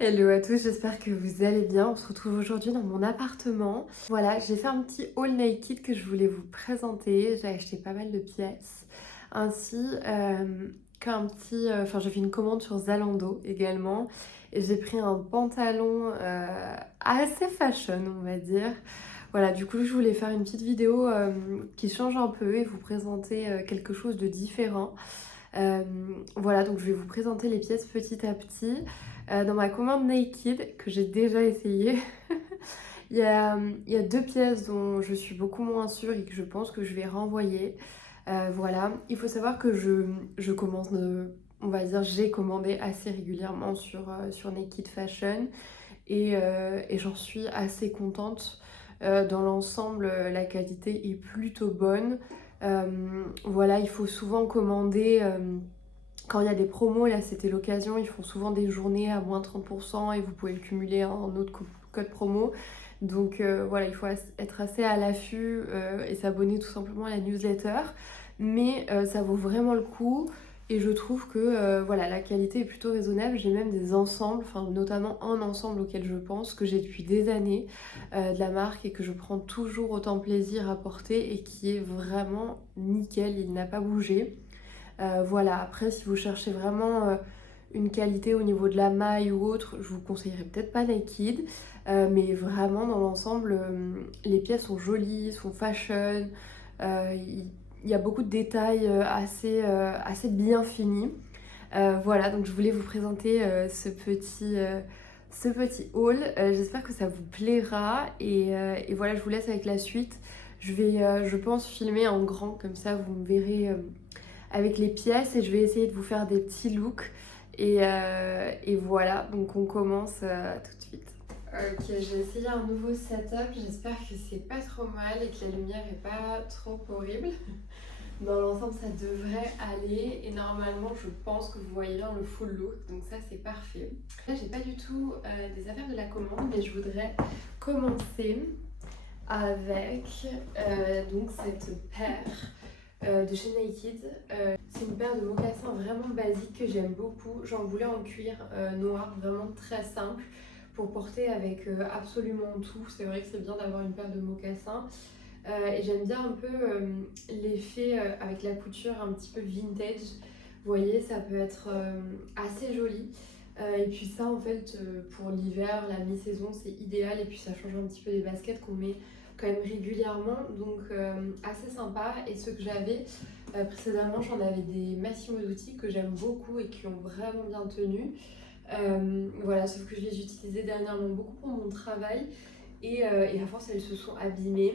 Hello à tous, j'espère que vous allez bien. On se retrouve aujourd'hui dans mon appartement. Voilà, j'ai fait un petit haul naked que je voulais vous présenter. J'ai acheté pas mal de pièces. Ainsi qu'un petit... Enfin, j'ai fait une commande sur Zalando également. Et j'ai pris un pantalon assez fashion, on va dire. Voilà, du coup, je voulais faire une petite vidéo qui change un peu et vous présenter quelque chose de différent. Euh, voilà, donc je vais vous présenter les pièces petit à petit. Dans ma commande Naked, que j'ai déjà essayé, il y a deux pièces dont je suis beaucoup moins sûre et que je pense que je vais renvoyer. Voilà, il faut savoir que je commence, on va dire, j'ai commandé assez régulièrement sur Naked Fashion et j'en suis assez contente. Dans l'ensemble, la qualité est plutôt bonne. Voilà, il faut souvent commander quand il y a des promos. Là c'était l'occasion, ils font souvent des journées à moins 30% et vous pouvez le cumuler à un autre code promo. Donc voilà, il faut être assez à l'affût et s'abonner tout simplement à la newsletter. Mais ça vaut vraiment le coup. Et je trouve que voilà, la qualité est plutôt raisonnable. J'ai même des ensembles, enfin, notamment un ensemble auquel je pense, que j'ai depuis des années de la marque et que je prends toujours autant plaisir à porter et qui est vraiment nickel, il n'a pas bougé. Voilà, après si vous cherchez vraiment une qualité au niveau de la maille ou autre, je vous conseillerais peut-être pas Naked, mais vraiment dans l'ensemble, les pièces sont jolies, sont fashion, il y a beaucoup de détails assez bien finis. Voilà, donc je voulais vous présenter ce petit haul. J'espère que ça vous plaira et voilà, je vous laisse avec la suite. Je vais, je pense, filmer en grand, comme ça vous me verrez avec les pièces et je vais essayer de vous faire des petits looks. Et voilà, donc on commence tout de suite. Ok, j'ai essayé un nouveau setup, j'espère que c'est pas trop mal et que la lumière est pas trop horrible. Dans l'ensemble, ça devrait aller et normalement, je pense que vous voyez bien le full look, donc ça c'est parfait. Là, j'ai pas du tout des affaires de la commande, mais je voudrais commencer avec donc cette paire de chez Naked. C'est une paire de mocassins vraiment basique que j'aime beaucoup. J'en voulais en cuir noir, vraiment très simple, pour porter avec absolument tout. C'est vrai que c'est bien d'avoir une paire de mocassins. Et j'aime bien un peu l'effet avec la couture un petit peu vintage. Vous voyez, ça peut être assez joli. Et puis ça, en fait, pour l'hiver, la mi-saison, c'est idéal. Et puis ça change un petit peu des baskets qu'on met quand même régulièrement. Donc assez sympa. Et ceux que j'avais précédemment, j'en avais des Massimo Dutti que j'aime beaucoup et qui ont vraiment bien tenu. Voilà, sauf que je les utilisais dernièrement beaucoup pour mon travail. Et à force, elles se sont abîmées.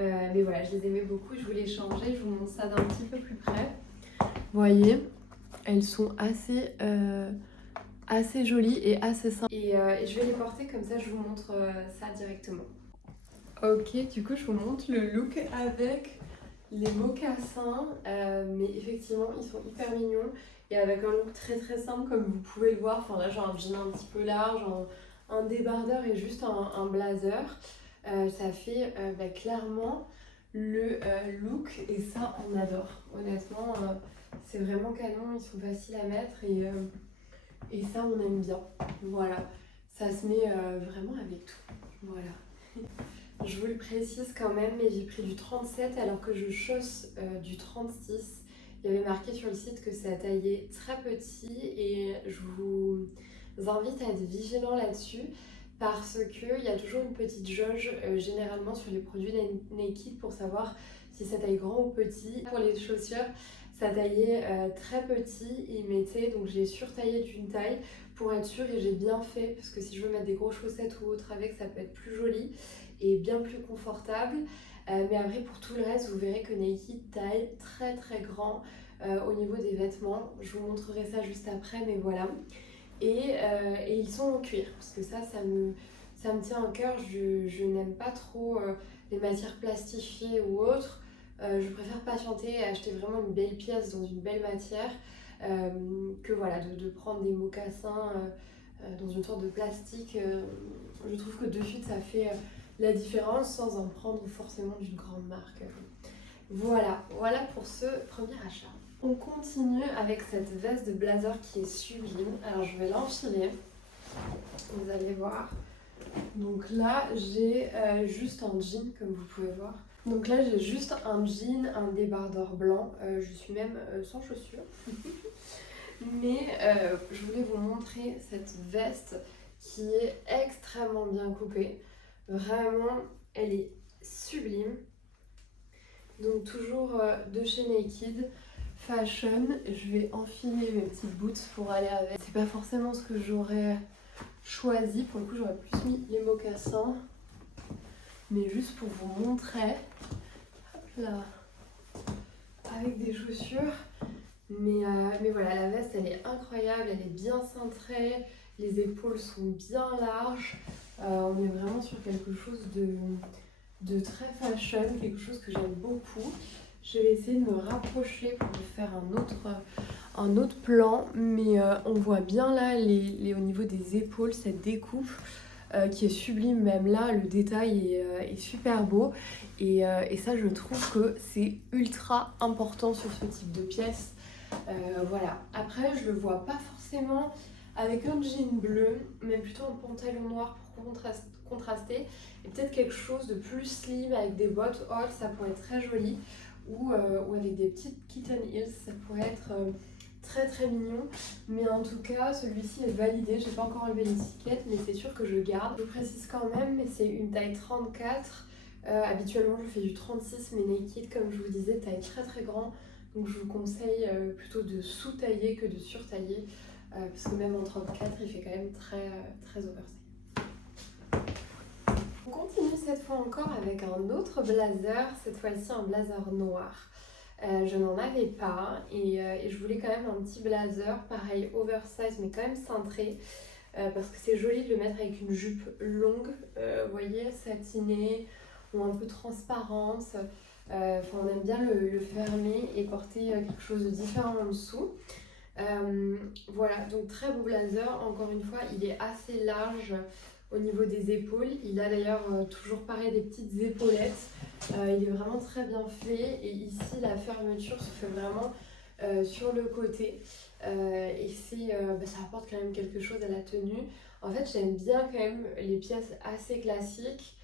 Mais voilà, je les aimais beaucoup, je voulais changer. Je vous montre ça d'un petit peu plus près. Vous voyez, elles sont assez jolies et assez simples. Et je vais les porter comme ça, je vous montre ça directement. Ok, du coup, je vous montre le look avec les mocassins. Mais effectivement, ils sont hyper mignons. Et avec un look très très simple, comme vous pouvez le voir. Enfin là, j'ai un jean un petit peu large, un débardeur et juste un blazer. Ça fait clairement le look et ça on adore. Honnêtement, c'est vraiment canon, ils sont faciles à mettre et ça on aime bien. Voilà, ça se met vraiment avec tout. Voilà. Je vous le précise quand même, mais j'ai pris du 37 alors que je chausse du 36. Il y avait marqué sur le site que ça taillait très petit et je vous invite à être vigilant là-dessus parce qu'il y a toujours une petite jauge généralement sur les produits Naked pour savoir si ça taille grand ou petit. Pour les chaussures, ça taillait très petit, il mettait, donc j'ai surtaillé d'une taille pour être sûre et j'ai bien fait parce que si je veux mettre des grosses chaussettes ou autre avec, ça peut être plus joli et bien plus confortable. Mais après pour tout le reste, vous verrez que Naked taille très très grand au niveau des vêtements. Je vous montrerai ça juste après, mais voilà. Et ils sont en cuir, parce que ça me tient à cœur. Je n'aime pas trop les matières plastifiées ou autres. Je préfère patienter et acheter vraiment une belle pièce dans une belle matière que voilà, de prendre des mocassins dans une sorte de plastique. Je trouve que de suite ça fait la différence sans en prendre forcément d'une grande marque. Voilà, voilà pour ce premier achat. On continue avec cette veste de blazer qui est sublime. Alors je vais l'enfiler. Vous allez voir. Donc là, j'ai juste un jean, comme vous pouvez voir. Donc là, j'ai juste un jean, un débardeur blanc. Je suis même sans chaussures. Mais je voulais vous montrer cette veste qui est extrêmement bien coupée. Vraiment, elle est sublime. Donc toujours de chez Naked Fashion. Je vais enfiler mes petites boots pour aller avec. C'est pas forcément ce que j'aurais choisi. Pour le coup, j'aurais plus mis les mocassins. Mais juste pour vous montrer. Hop là. Avec des chaussures. Mais voilà, la veste, elle est incroyable. Elle est bien cintrée. Les épaules sont bien larges. On est vraiment sur quelque chose de très fashion, quelque chose que j'aime beaucoup. Je vais essayer de me rapprocher pour vous faire un autre plan, mais on voit bien là au niveau des épaules cette découpe qui est sublime. Même là, le détail est super beau et ça, je trouve que c'est ultra important sur ce type de pièce. Voilà. Après, je le vois pas forcément avec un jean bleu, mais plutôt un pantalon noir pour contraster. Et peut-être quelque chose de plus slim avec des bottes hautes, ça pourrait être très joli. Ou avec des petites kitten heels, ça pourrait être très très mignon. Mais en tout cas, celui-ci est validé. J'ai pas encore enlevé l'étiquette, mais c'est sûr que je garde. Je précise quand même, mais c'est une taille 34. Habituellement, je fais du 36, mais Naked, comme je vous disais, taille très très grand. Donc je vous conseille plutôt de sous-tailler que de surtailler. Parce que même en 34, il fait quand même très, très oversize. On continue cette fois encore avec un autre blazer, cette fois-ci un blazer noir. Je n'en avais pas et je voulais quand même un petit blazer, pareil oversize mais quand même cintré. Parce que c'est joli de le mettre avec une jupe longue, vous voyez, satinée ou un peu transparente. On aime bien le fermer et porter quelque chose de différent en dessous. Voilà, donc très beau blazer. Encore une fois, il est assez large au niveau des épaules. Il a d'ailleurs toujours pareil des petites épaulettes. Il est vraiment très bien fait. Et ici, la fermeture se fait vraiment sur le côté. Et ça apporte quand même quelque chose à la tenue. En fait, j'aime bien quand même les pièces assez classiques,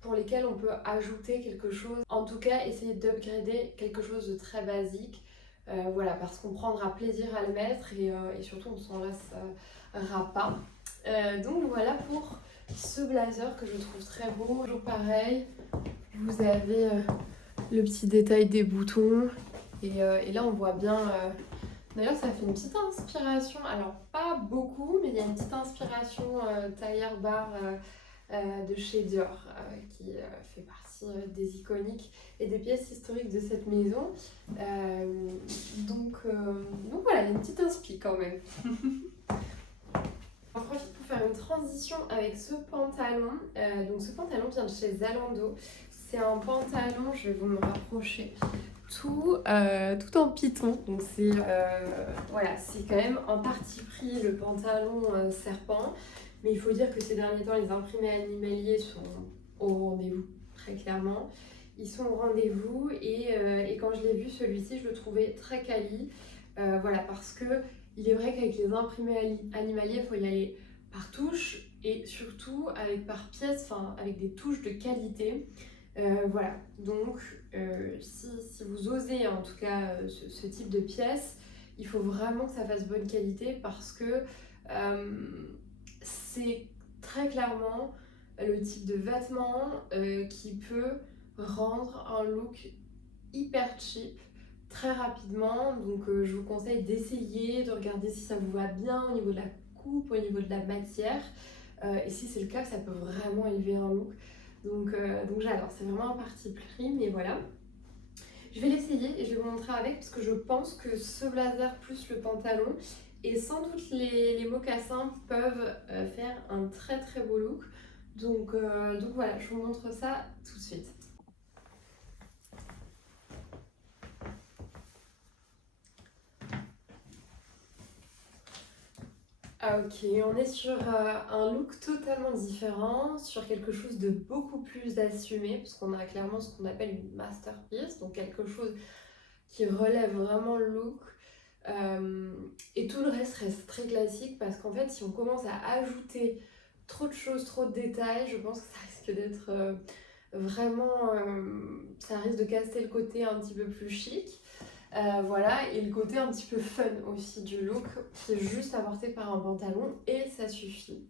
pour lesquelles on peut ajouter quelque chose. En tout cas, essayer d'upgrader quelque chose de très basique. Voilà, parce qu'on prendra plaisir à le mettre et surtout on s'en lassera pas. Donc voilà pour ce blazer que je trouve très beau. Toujours pareil, vous avez le petit détail des boutons et là on voit bien. D'ailleurs, ça fait une petite inspiration, alors pas beaucoup, mais il y a une petite inspiration tailleur bar de chez Dior qui fait partie des iconiques et des pièces historiques de cette maison. Donc voilà, il y a une petite inspi quand même. J'en profite pour faire une transition avec ce pantalon. Donc ce pantalon vient de chez Zalando. C'est un pantalon, je vais vous me rapprocher, tout en python. Donc voilà, c'est quand même en parti pris le pantalon serpent. Mais il faut dire que ces derniers temps, les imprimés animaliers sont au rendez-vous, très clairement. Ils sont au rendez-vous et quand je l'ai vu, celui-ci, je le trouvais très quali. Voilà, parce que il est vrai qu'avec les imprimés animaliers, il faut y aller par touche et surtout par pièce, enfin avec des touches de qualité. Voilà, donc si vous osez en tout cas ce type de pièce, il faut vraiment que ça fasse bonne qualité parce que c'est très clairement le type de vêtement qui peut rendre un look hyper cheap très rapidement. Donc je vous conseille d'essayer, de regarder si ça vous va bien au niveau de la coupe, au niveau de la matière. Et si c'est le cas, ça peut vraiment élever un look. Donc j'adore, c'est vraiment un parti pris, mais voilà. Je vais l'essayer et je vais vous montrer avec parce que je pense que ce blazer plus le pantalon et sans doute les mocassins peuvent faire un très très beau look. Donc voilà, je vous montre ça tout de suite. Ah, ok, on est sur un look totalement différent, sur quelque chose de beaucoup plus assumé, parce qu'on a clairement ce qu'on appelle une masterpiece, donc quelque chose qui relève vraiment le look. Et tout le reste très classique parce qu'en fait si on commence à ajouter trop de choses, trop de détails, je pense que ça risque d'être vraiment... ça risque de casser le côté un petit peu plus chic. Voilà, et le côté un petit peu fun aussi du look qui est juste apporté par un pantalon et ça suffit.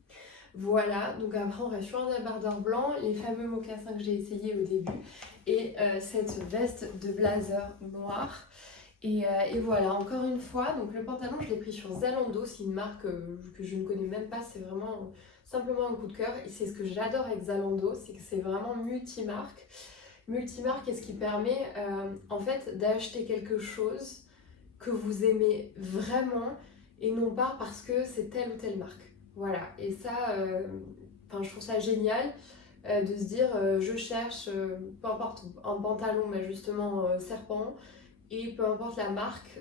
Voilà, donc après on reste sur un débardeur blanc, les fameux mocassins que j'ai essayé au début et cette veste de blazer noir. Et voilà, encore une fois, donc le pantalon je l'ai pris sur Zalando, c'est une marque que je ne connais même pas, c'est vraiment simplement un coup de cœur. Et c'est ce que j'adore avec Zalando, c'est que c'est vraiment multimarque. Multimarque est ce qui permet en fait d'acheter quelque chose que vous aimez vraiment et non pas parce que c'est telle ou telle marque. Voilà, et ça, je trouve ça génial de se dire je cherche, peu importe, un pantalon, mais justement serpent, et peu importe la marque,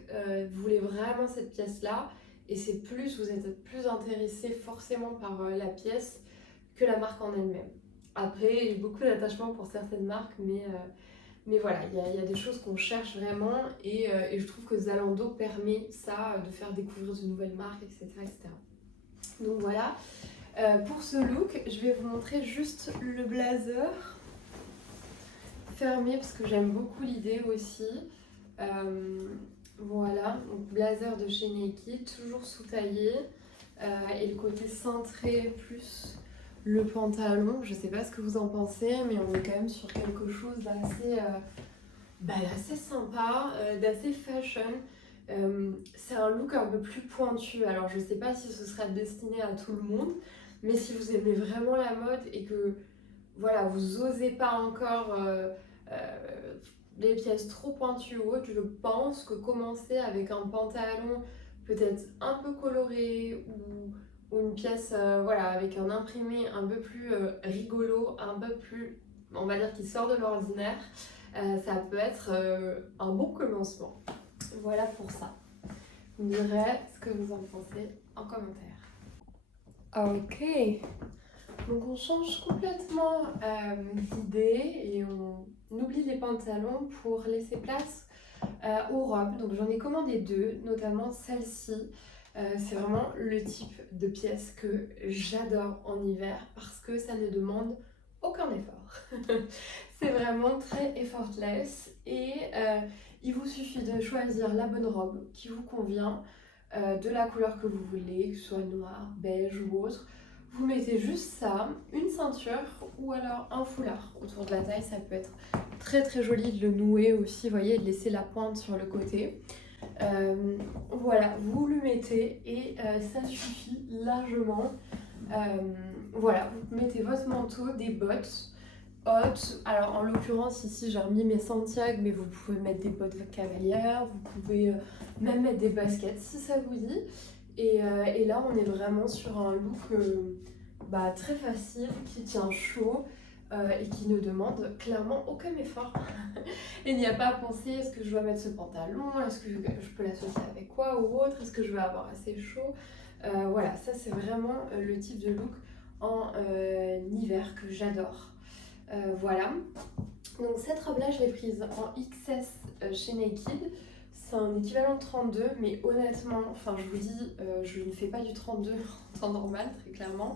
vous voulez vraiment cette pièce-là, et c'est plus, vous êtes plus intéressé forcément par la pièce que la marque en elle-même. Après, j'ai beaucoup d'attachement pour certaines marques, mais voilà, il y a des choses qu'on cherche vraiment et je trouve que Zalando permet ça, de faire découvrir de nouvelles marques, etc. etc. Donc voilà, pour ce look, je vais vous montrer juste le blazer fermé parce que j'aime beaucoup l'idée aussi. Voilà, donc blazer de chez Naked, toujours sous-taillé et le côté cintré plus le pantalon. Je sais pas ce que vous en pensez, mais on est quand même sur quelque chose d'assez sympa, d'assez fashion. C'est un look un peu plus pointu. Alors je sais pas si ce sera destiné à tout le monde, mais si vous aimez vraiment la mode et que voilà, vous osez pas encore des pièces trop pointues ou autres, je pense que commencer avec un pantalon peut-être un peu coloré ou une pièce voilà, avec un imprimé un peu plus rigolo, un peu plus, on va dire, qui sort de l'ordinaire, ça peut être un bon commencement. Voilà pour ça. Vous me direz ce que vous en pensez en commentaire. Ok, donc on change complètement d'idée et on oublie les pantalons pour laisser place aux robes. Donc j'en ai commandé deux, notamment celle-ci. C'est vraiment le type de pièce que j'adore en hiver parce que ça ne demande aucun effort. C'est vraiment très effortless et il vous suffit de choisir la bonne robe qui vous convient, de la couleur que vous voulez, que ce soit noir, beige ou autre. Vous mettez juste ça, une ceinture ou alors un foulard autour de la taille. Ça peut être très très joli de le nouer aussi, vous voyez, de laisser la pointe sur le côté. Voilà, vous le mettez et ça suffit largement. Voilà, vous mettez votre manteau, des bottes hautes. Alors en l'occurrence ici j'ai remis mes Santiago, mais vous pouvez mettre des bottes cavalières, vous pouvez même mettre des baskets si ça vous dit. Et là on est vraiment sur un look très facile, qui tient chaud et qui ne demande clairement aucun effort. Et il n'y a pas à penser, est-ce que je dois mettre ce pantalon, est-ce que je peux l'associer avec quoi ou autre, est-ce que je vais avoir assez chaud. Voilà, ça c'est vraiment le type de look en hiver que j'adore. Voilà, donc cette robe là je l'ai prise en XS chez Naked. C'est un équivalent de 32, mais honnêtement, enfin je vous dis, je ne fais pas du 32 en temps normal, très clairement.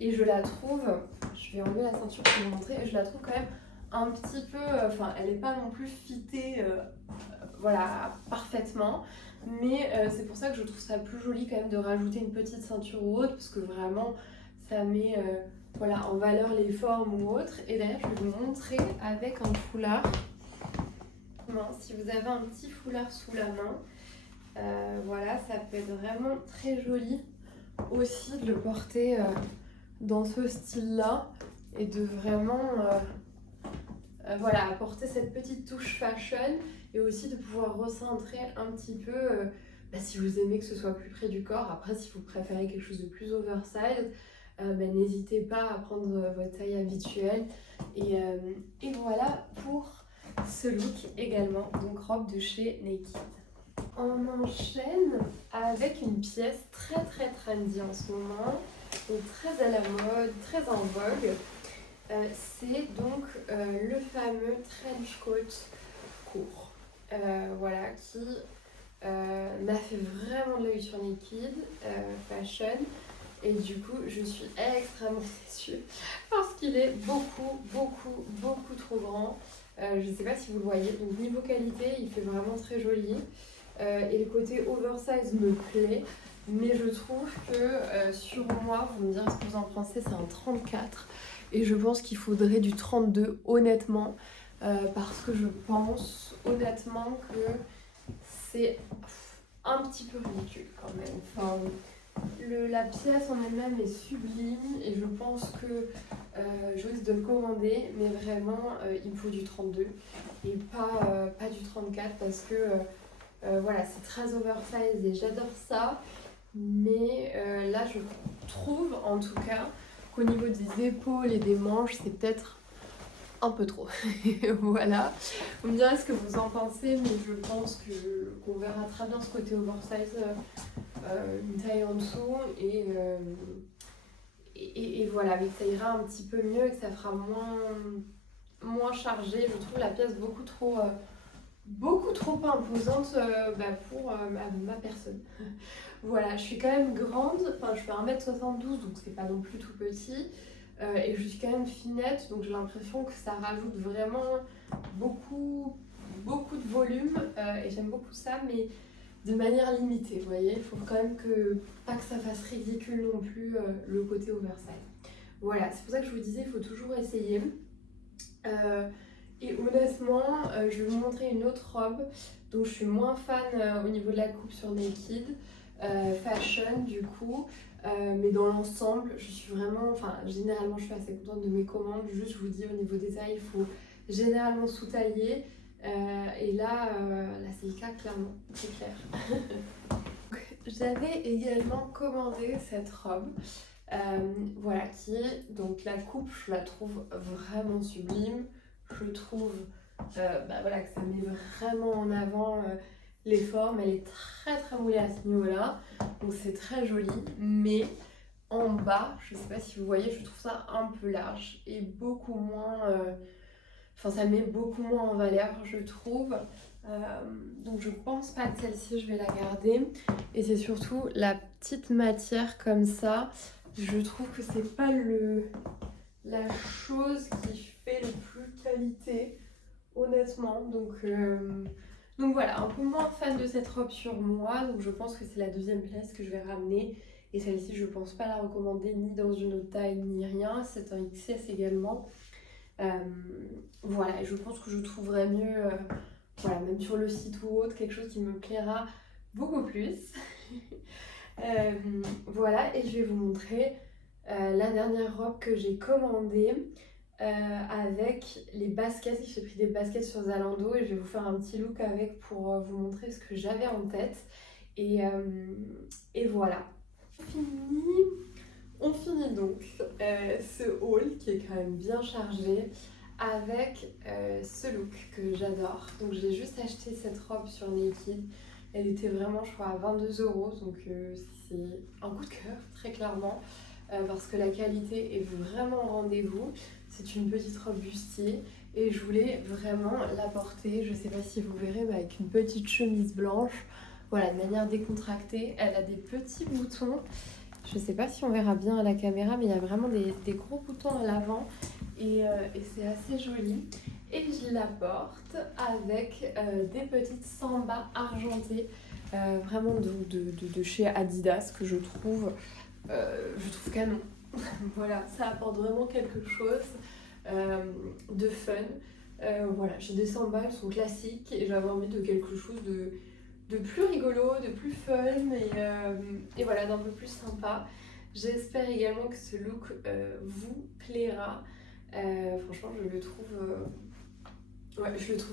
Et je la trouve, je vais enlever la ceinture pour vous montrer, je la trouve quand même un petit peu, elle n'est pas non plus fitée, voilà, parfaitement. Mais c'est pour ça que je trouve ça plus joli quand même de rajouter une petite ceinture ou autre, parce que vraiment, ça met voilà, en valeur les formes ou autres. Et d'ailleurs, je vais vous montrer avec un foulard. Si vous avez un petit foulard sous la main, voilà, ça peut être vraiment très joli aussi de le porter dans ce style-là et de vraiment voilà, apporter cette petite touche fashion et aussi de pouvoir recentrer un petit peu si vous aimez que ce soit plus près du corps. Après, si vous préférez quelque chose de plus oversize, n'hésitez pas à prendre votre taille habituelle. Et voilà pour ce look également, donc robe de chez Naked. On enchaîne avec une pièce très très trendy en ce moment, donc très à la mode, très en vogue. C'est donc le fameux trench coat court, voilà, qui m'a fait vraiment de l'œil sur Naked Fashion. Et du coup, je suis extrêmement déçue parce qu'il est beaucoup trop grand. Je ne sais pas si vous le voyez. Donc niveau qualité, il fait vraiment très joli. Et le côté oversize me plaît. Mais je trouve que sur moi, vous me direz ce que vous en pensez, c'est un 34. Et je pense qu'il faudrait du 32, honnêtement. Parce que je pense honnêtement que c'est un petit peu ridicule quand même. Enfin, la pièce en elle-même est sublime et je pense que je risque de le commander, mais vraiment il me faut du 32 et pas du 34 parce que voilà, c'est très oversize et j'adore ça. Mais là, je trouve en tout cas qu'au niveau des épaules et des manches, c'est peut-être un peu trop. Voilà. Vous me direz ce que vous en pensez, mais je pense qu'on verra très bien ce côté oversize une taille en dessous et voilà, mais que ça ira un petit peu mieux et que ça fera moins chargé. Je trouve la pièce beaucoup trop imposante pour ma personne. Voilà, je suis quand même grande, enfin je fais 1m72 donc c'est pas non plus tout petit. Et je suis quand même finette, donc j'ai l'impression que ça rajoute vraiment beaucoup de volume et j'aime beaucoup ça, mais de manière limitée, vous voyez. Il faut quand même pas que ça fasse ridicule non plus le côté oversize. Voilà, c'est pour ça que je vous disais, il faut toujours essayer. Et honnêtement, je vais vous montrer une autre robe dont je suis moins fan au niveau de la coupe sur Naked Fashion du coup. Mais dans l'ensemble, je suis vraiment, enfin généralement je suis assez contente de mes commandes. Juste je vous dis au niveau des tailles, il faut généralement sous-tailler. Et là c'est le cas clairement, c'est clair. J'avais également commandé cette robe. Voilà, qui est donc la coupe, je la trouve vraiment sublime. Je trouve voilà, que ça met vraiment en avant les formes. Elle est très moulée à ce niveau-là, donc c'est très joli. Mais en bas, je sais pas si vous voyez, je trouve ça un peu large et beaucoup moins. Enfin, ça met beaucoup moins en valeur, je trouve. Donc je pense pas que celle-ci je vais la garder. Et c'est surtout la petite matière comme ça. Je trouve que c'est pas la chose qui fait le plus qualité, honnêtement. Donc voilà, un peu moins fan de cette robe sur moi. Donc je pense que c'est la deuxième pièce que je vais ramener. Et celle-ci, je pense pas la recommander ni dans une autre taille ni rien. C'est un XS également. Voilà, et je pense que je trouverai mieux, voilà, même sur le site ou autre, quelque chose qui me plaira beaucoup plus. Voilà, et je vais vous montrer la dernière robe que j'ai commandée avec les baskets. J'ai pris des baskets sur Zalando et je vais vous faire un petit look avec pour vous montrer ce que j'avais en tête. Et voilà. On finit donc ce haul qui est quand même bien chargé avec ce look que j'adore. Donc j'ai juste acheté cette robe sur Naked. Elle était vraiment, je crois, à 22 €. Donc c'est un coup de cœur, très clairement, parce que la qualité est vraiment au rendez-vous. C'est une petite robe bustier et je voulais vraiment la porter. Je ne sais pas si vous verrez, mais avec une petite chemise blanche. Voilà, de manière décontractée. Elle a des petits boutons. Je ne sais pas si on verra bien à la caméra, mais il y a vraiment des gros boutons à l'avant et c'est assez joli. Et je la porte avec des petites sambas argentées, vraiment de chez Adidas, que je trouve canon. Voilà, ça apporte vraiment quelque chose de fun. Voilà, j'ai des sambas, elles sont classiques et j'avais envie de quelque chose de plus rigolo, de plus fun et voilà, d'un peu plus sympa. J'espère également que ce look vous plaira. Franchement, je le trouve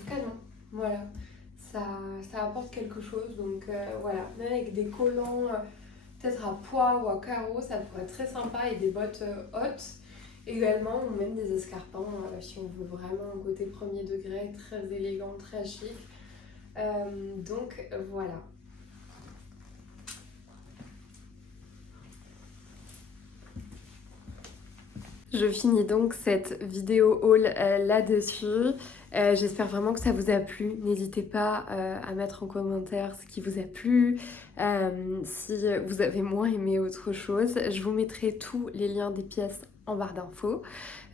canon. Voilà, ça apporte quelque chose. Donc voilà, même avec des collants peut-être à pois ou à carreaux, ça pourrait être très sympa et des bottes hautes également, ou même des escarpins si on veut vraiment un côté premier degré, très élégant, très chic. Donc voilà. Je finis donc cette vidéo haul là-dessus. J'espère vraiment que ça vous a plu. N'hésitez pas à mettre en commentaire ce qui vous a plu, si vous avez moins aimé autre chose. Je vous mettrai tous les liens des pièces en barre d'infos.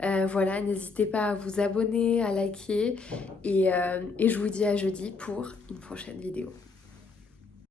Voilà, n'hésitez pas à vous abonner, à liker et je vous dis à jeudi pour une prochaine vidéo.